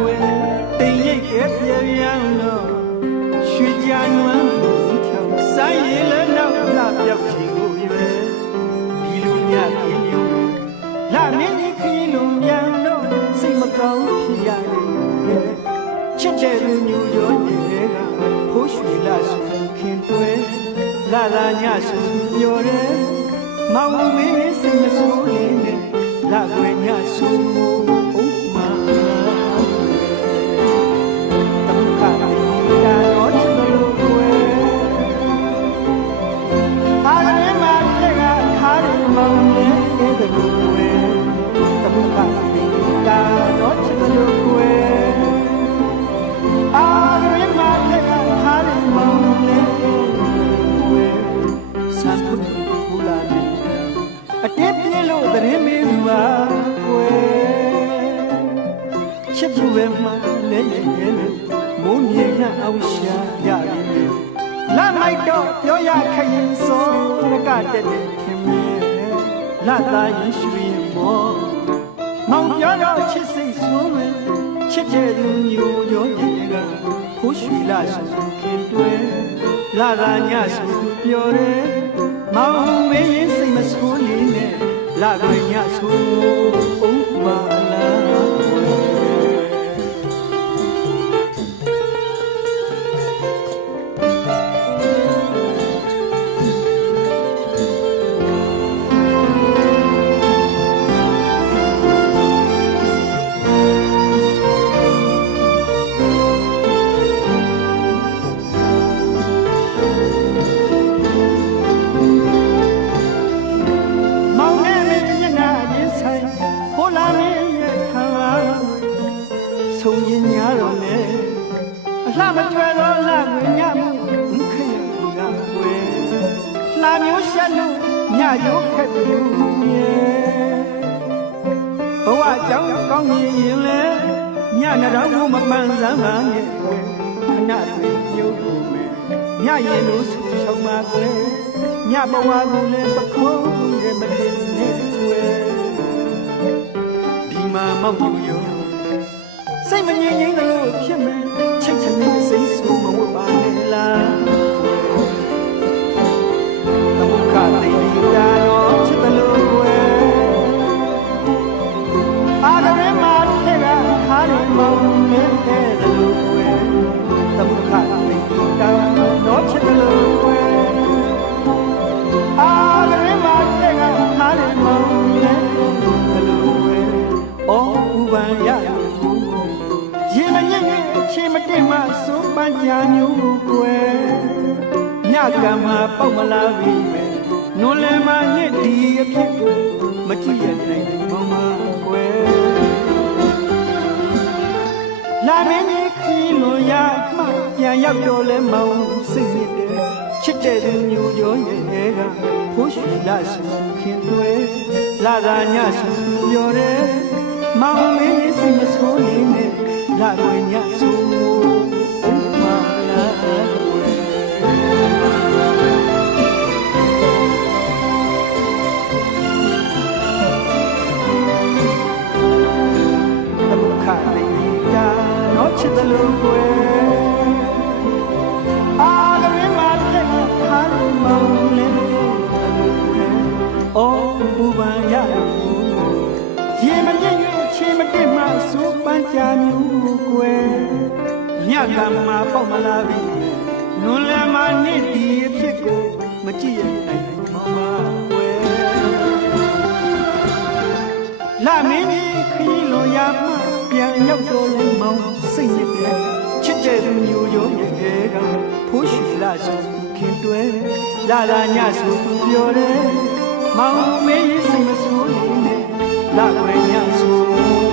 ကွယ်တိမ်ရိပ်ကပြပြန်တော့ရွှေကြနွမ်းပုံချောင်းဆိုင်ရည်လည်းနောက်လာပြောက်ချီကိုရွယ်ဒီလိုညခင်းမျိုးလာမင်းကြီးခင်းလိုမြန်တော့စိတ်မကောင်းဖြစ်ရတယ်ချစ်တဲ့လူမျိုးရောရဲ့ကဖိုးရွှေလာစုခင်တွဲလာလာညစုပြောတယ်မောင်မေးစိတ်မဆိုးလေးနဲ့လာွယ်ညစုဥမာတမခါတာတော့ချစ်လို့ကွယ်အားရမတဲ့ကခါရမောင်နဲ့တဲ့လိုကွယ်တမခါတာတော့ချစ်လို့ကွယ်အားရမတဲ့ကခါရမောင်နဲ့ကွယ်စံပုကူလာအတေးပြေလို့သတင်းမေးသူပါကွယ်ချစ်သူပဲမှလည်းရဲ့လို့မိုးမြေနှံ့အောင်ရှာရပြီလက်လိုက်တော့ပြောရခရင်စောကတက်တဲ့ခင်မင်းလက်သားရင်ရွှေမောမောင်ပြောတော့ချစ်စိတ်ဆိုးမယ်ချစ်တဲ့လူမျိုးရောရဲ့ကဖိုးရွှေလာစုခင်တွဲလာသာညစုပြောတယ်မောင်မေးရင်စိတ်မဆိုးလေးနဲ့လာခွေညဆိုဥမာလာဆုံးရင်ညာတော့လေအလှမကျွဲတော့လာငွေညမှုခရကူကကွယ်လှမျိုးရှက်လို့ညရုပ်ခက်လို့မြေဘဝကြောင့်ကောင်းရင်လေညနေတော့ဘုမပန်းစမ်းပါနဲ့ခဏတွေမျိုးကိုမယ်ညရင်လို့ဆုချောင်းမှာကွယ်ညဘဝကိုလည်းပခုံးရဲ့မတင်နဲ့ကွယ်ဒီမှာမောက်ယူရောစိတ်မငြိမ်ငြိမ်လို့ဖြစ်မယ်ချစ်ချင်တဲ့စိတ်ဆူမဝတ်ပါနဲ့လားသမုခတိတ်ဒီတာတော့ချစ်တယ်လို့ကွယ်အားရမတဲ့ကခါရမောင်နေတဲ့လို့ကွယ်သမုခတိတ်ဒီတာတော့ချစ်တယ်လို့ကွယ်အားရမတဲ့ကခါရမောင်နေတဲ့လို့ကွယ်အော်ဥပန်ရရေမညစ်နဲ့ချေမတင်မှစိုးပန်းကြာမျိုးကွယ်ညကံမှာပေါက်မလာပြီမယ်နွန်လယ်မှာညစ်ဒီအဖြစ်ကိုမကြည့်ရနိုင်ဘူးမောင်မကွယ်လာမင်းကြီးခီးလို့ရမှပြန်ရောက်တော့လဲမောင်စိတ်စစ်တယ်ချစ်တဲ့သူမျိုးရောရဲ့ကဖိုးရွှေလာစုခင်တွဲလာသာညစုပြောတယ်မောင်မင်းစိတ်မဆိုးနေနဲ့လာခွေညဆိုဥမာလာဝဲသမုခတိတ်တာတော့ချစ်တယ်လို့ကွယ်အားရမတဲ့ခါလို့မောင်လေးအော်ဘူပန်ရရေမညစ်ရွှေချေမတက်မှစိုးပန်းကြာမျိုးကွယ်ညကံမှာပေါက်မလာပြီနွန်လယ်မှာနေ့ဒီအဖြစ်ကိုမကြည့်ရနိုင်ဘူးမောင်မကွယ်လာမင်းကြီးခီးလို့ရမှပြန်ရောက်တော့လဲမောင်စိတ်စစ်တယ်ချစ်တဲ့သူမျိုးရောရဲ့ကဖိုးရွှေလာစုခင်တွဲလာလာညစုပြောတယ်မောင်မေးစိတ်မဆိုးနေနဲ့လာခွေညဆို